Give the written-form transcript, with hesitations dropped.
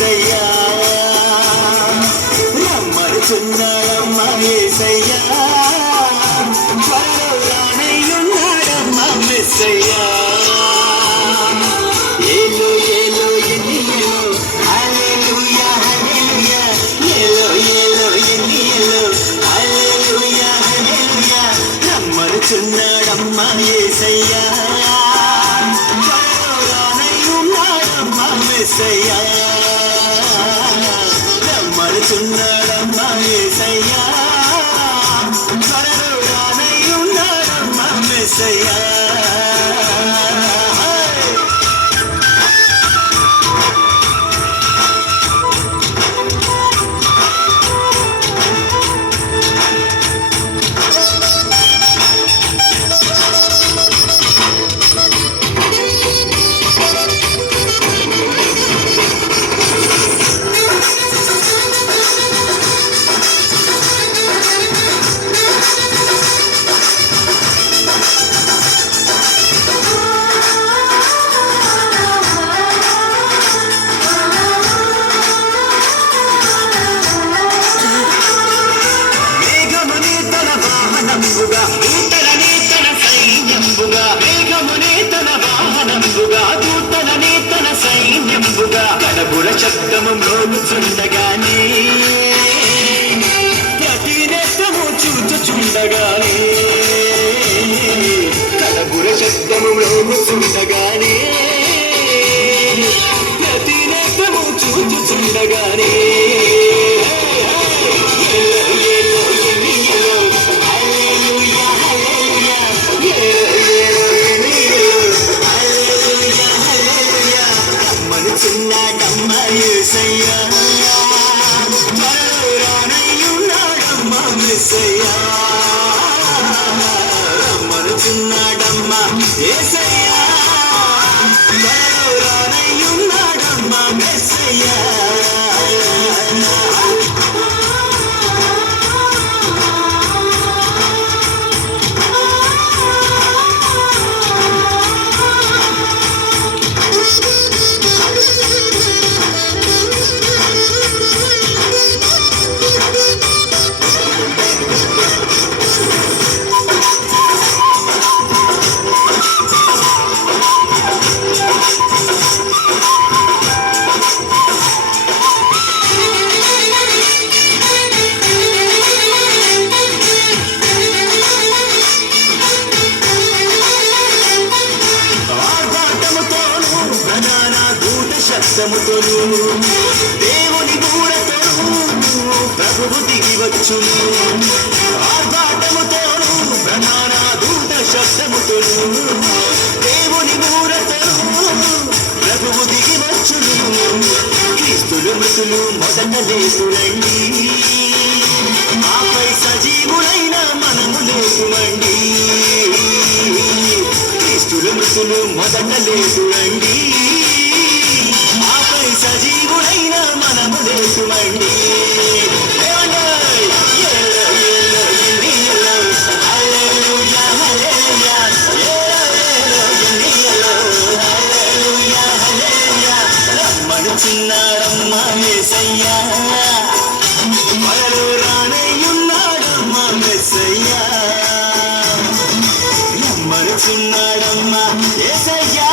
యేసయ్యా రమ్మడుచున్నాడమ్మ యేసయ్యా త్వరలో రానయ్యున్నాడమ్మ మెస్సయ్యా ఏలో ఏలో ఎన్నియలో హల్లెలూయా హల్లెలూయా ఏలో ఏలో ఎన్నియలో హల్లెలూయా హల్లెలూయా రమ్మడుచున్నాడమ్మ యేసయ్యా మెస్సయ్యా రమ్మడుచున్నాడమ్మ యేసయ్యా త్వరలో రానయ్యున్నాడమ్మ మెస్సయ్యా కడబుల శబ్దము మ్రోగుచుండగానే ప్రతి నేత్రము చూచుచుండగానే కడబుల శబ్దము మ్రోగుచుండగానే ప్రతి నేత్రము చూచుచుండగానే చిన్నాడమ్మ యేసయ్యా త్వరలో రానయ్యున్నాడమ్మ మెస్సయ్యా రమ్మడుచున్నాడమ్మ యేసయ్యా త్వరలో రానయ్యున్నాడమ్మ మెస్సయ్యా శబ్దముతోను దేవుని బూరతోను ప్రభువు దిగి వచ్చును ఆర్భాటముతోను ప్రధాన దూత శబ్దముతోను దేవుని బూరతోను ప్రభువు దిగి వచ్చును క్రీస్తులు మృతులు మొదట లేకురండి ఆపై సజీవులైన మనము లేకుమండి క్రీస్తులు మృతులు మొదట లేకురండి సజీవుడైన మనము లేకుమండి రమ్మడుచున్నాడమ్మ యేసయ్యా త్వరలో రానయ్యున్నాడమ్మ మెస్సయ్యా రమ్మడుచున్నాడమ్మ యేసయ్యా